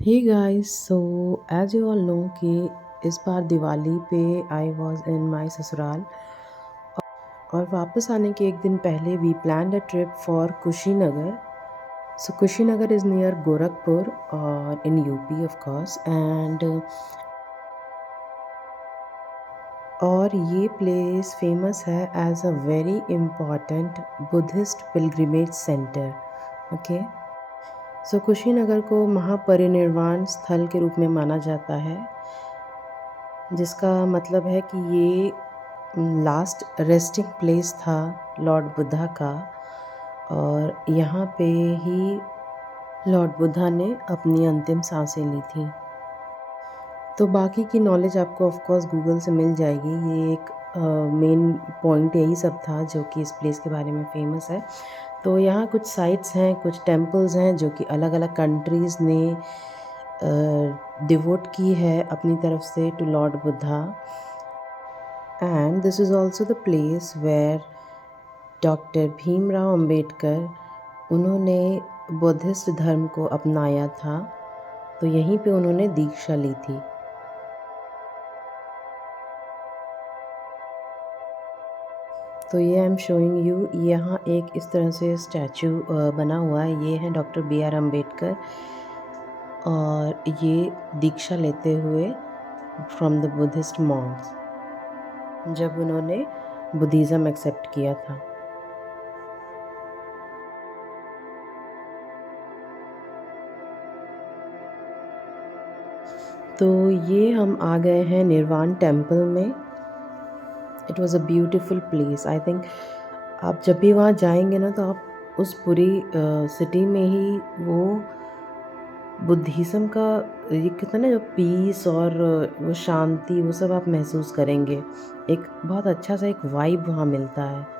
Hey guys, so as you all know कि इस बार दिवाली पे आई वाज इन माय ससुराल और वापस आने के एक दिन पहले we planned a trip for Kushinagar. So Kushinagar is near Gorakhpur और in UP of course. And और ये प्लेस फेमस है as a very important Buddhist pilgrimage centre. Okay. So Kushinagar को महापरिनिर्वाण स्थल के रूप में माना जाता है, जिसका मतलब है कि ये लास्ट रेस्टिंग प्लेस था लॉर्ड बुद्धा का. और यहाँ पे ही लॉर्ड बुद्धा ने अपनी अंतिम सांसें ली थी. तो बाकी की नॉलेज आपको ऑफ कोर्स गूगल से मिल जाएगी. ये एक मेन पॉइंट यही सब था जो कि इस प्लेस के बारे में फ़ेमस है. तो यहाँ कुछ साइट्स हैं, कुछ टेम्पल्स हैं जो कि अलग अलग कंट्रीज़ ने डिवोट की है अपनी तरफ से to lord Buddha. And this is also the place where doctor Bhimrao Ambedkar, उन्होंने बुद्धिस्ट धर्म को अपनाया था. तो यहीं पे उन्होंने दीक्षा ली थी. तो ये आई एम शोइंग यू, यहाँ एक इस तरह से स्टैचू बना हुआ है. ये है डॉक्टर बी आर अम्बेडकर और ये दीक्षा लेते हुए फ्रॉम द बुद्धिस्ट मॉन्क्स, जब उन्होंने बुद्धिज़्म एक्सेप्ट किया था. तो ये हम आ गए हैं निर्वाण टेम्पल में. It was a beautiful place. I think आप जब भी वहाँ जाएंगे ना, तो आप उस पूरी सिटी में ही वो बुद्धिज़्म का ये कहते हैं ना, जो पीस और वो शांति, वो सब आप महसूस करेंगे. एक बहुत अच्छा सा एक वाइब वहाँ मिलता है.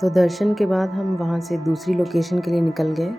तो दर्शन के बाद हम वहाँ से दूसरी लोकेशन के लिए निकल गए.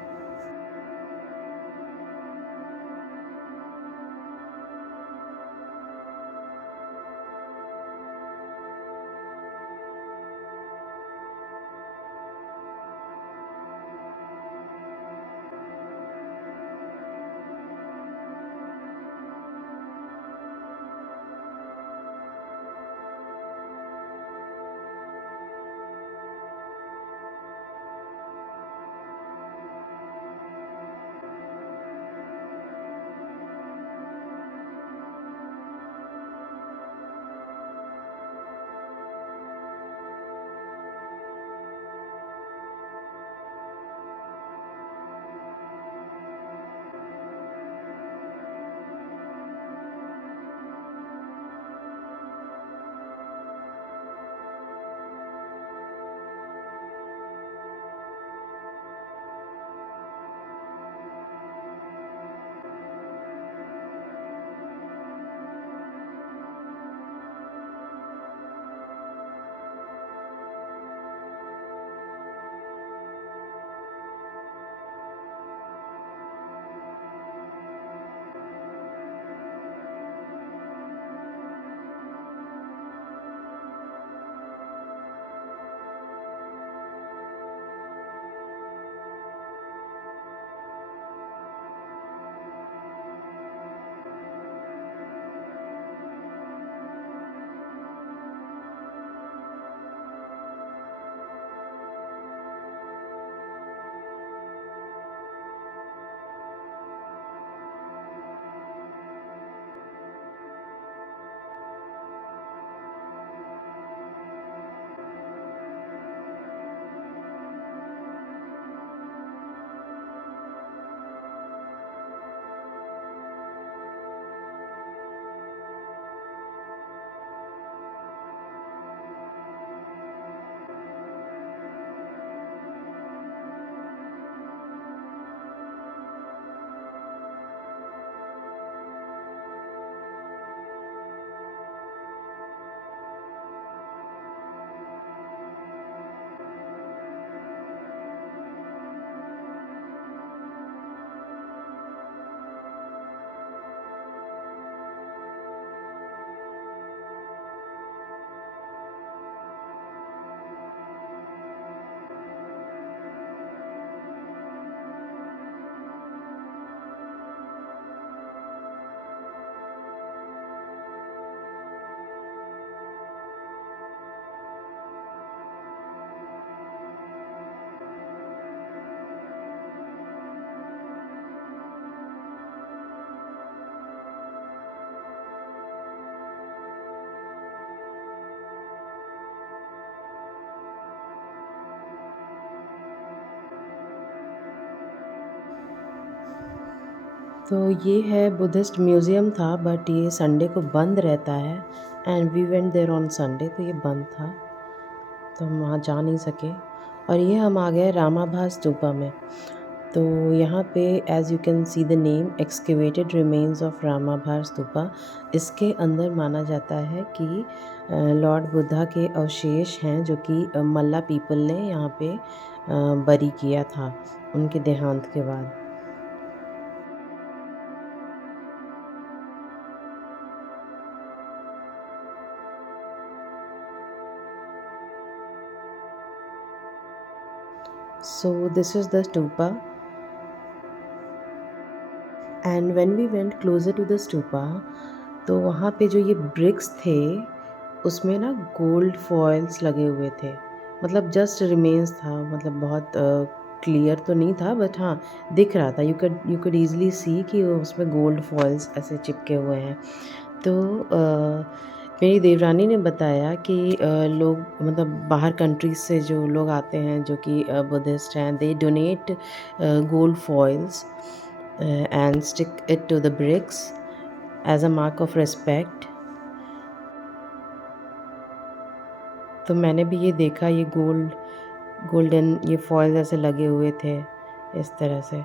तो ये है बुद्धिस्ट म्यूज़ियम था, बट ये संडे को बंद रहता है and we went there on Sunday, तो ये बंद था तो हम वहाँ जा नहीं सके। और ये हम आ गए रामाभा स्तूपा में। तो यहाँ पे as you can see the name excavated remains of Ramabhar stupa. इसके अंदर माना जाता है कि लॉर्ड बुद्धा के अवशेष हैं जो कि मल्ला पीपल ने यहाँ पे बरी किया था उनके देहांत के बाद। So this is the stupa, and when we went closer to the stupa, तो वहाँ पे जो ये ब्रिक्स थे उसमें ना गोल्ड फॉइल्स लगे हुए थे। मतलब जस्ट रिमेन्स था, मतलब बहुत क्लियर तो नहीं था, बट हाँ दिख रहा था। यू कैड ईज़िली सी कि उसमें गोल्ड फॉइल्स ऐसे चिपके हुए हैं। तो मेरी देवरानी ने बताया कि लोग मतलब बाहर कंट्रीज से जो लोग आते हैं जो कि बुद्धिस्ट हैं, they donate gold foils and stick it to the bricks as a mark of respect. तो मैंने भी ये देखा, ये गोल्डन ये फॉइल्स ऐसे लगे हुए थे इस तरह से।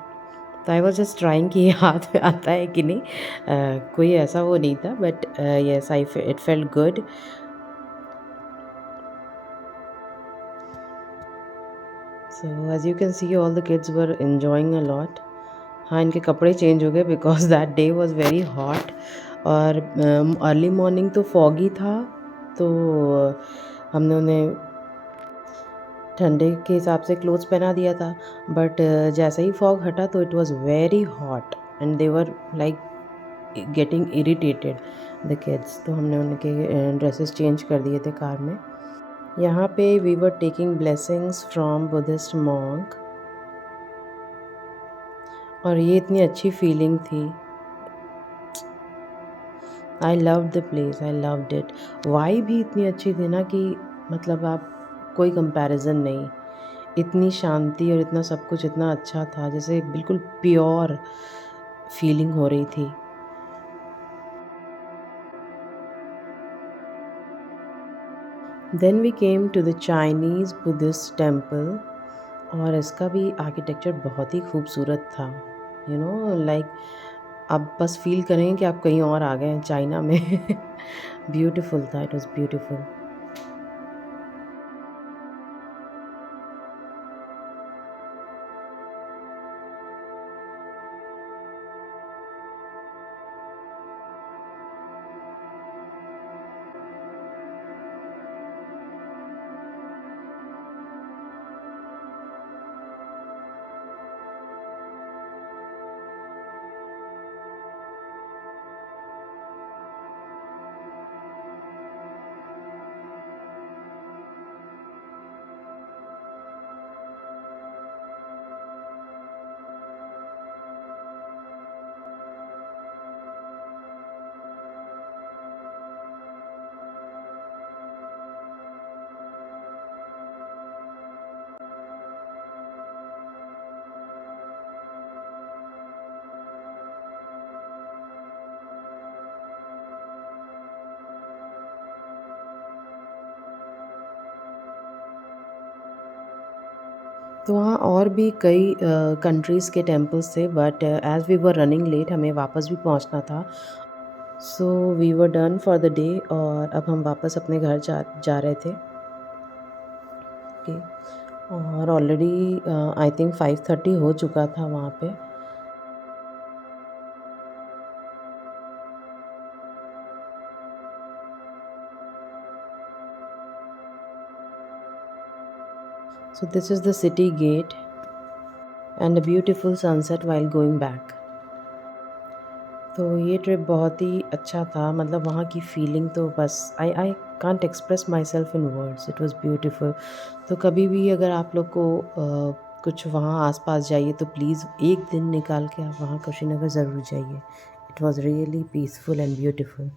तो आई वॉज जस्ट ट्राइंग कि ये हाथ में आता है कि नहीं। कोई ऐसा वो नहीं था, but yes it felt good. So as you can see all the kids were enjoying a lot. हाँ, इनके कपड़े चेंज हो गए because that day was very hot. और अर्ली मॉर्निंग तो फॉगी था, तो हमने उन्हें ठंडे के हिसाब से क्लोथ्स पहना दिया था। बट जैसे ही फॉग हटा तो it was very hot and they were like getting irritated the kids. तो हमने उनके ड्रेसेस चेंज कर दिए थे कार में। यहाँ पे we were taking blessings from Buddhist monk, और ये इतनी अच्छी फीलिंग थी। I love the place, I loved it. Vibe भी इतनी अच्छी थी ना कि मतलब आप कोई कंपैरिजन नहीं। इतनी शांति और इतना सब कुछ इतना अच्छा था, जैसे बिल्कुल प्योर फीलिंग हो रही थी। Then we came to the Chinese Buddhist temple, और इसका भी आर्किटेक्चर बहुत ही खूबसूरत था। यू नो लाइक आप बस फील करेंगे कि आप कहीं और आ गए हैं चाइना में। ब्यूटीफुल था, इट वॉज़ ब्यूटीफुल। तो वहाँ और भी कई कंट्रीज़ के टेम्पल्स थे, but as we were running late हमें वापस भी पहुँचना था। So we were done for the day, और अब हम वापस अपने घर जा रहे थे। ओके, और ऑलरेडी आई थिंक 5:30 हो चुका था वहाँ पे। So this is the city gate and a beautiful sunset while going back. तो ये ट्रिप बहुत ही अच्छा था, मतलब वहाँ की फीलिंग तो बस I can't express my self in words, it was beautiful. तो कभी भी अगर आप लोग को कुछ वहाँ आसपास जाइए तो प्लीज़ एक दिन निकाल के आप वहाँ कुशीनगर ज़रूर जाइए। It was really peaceful and beautiful.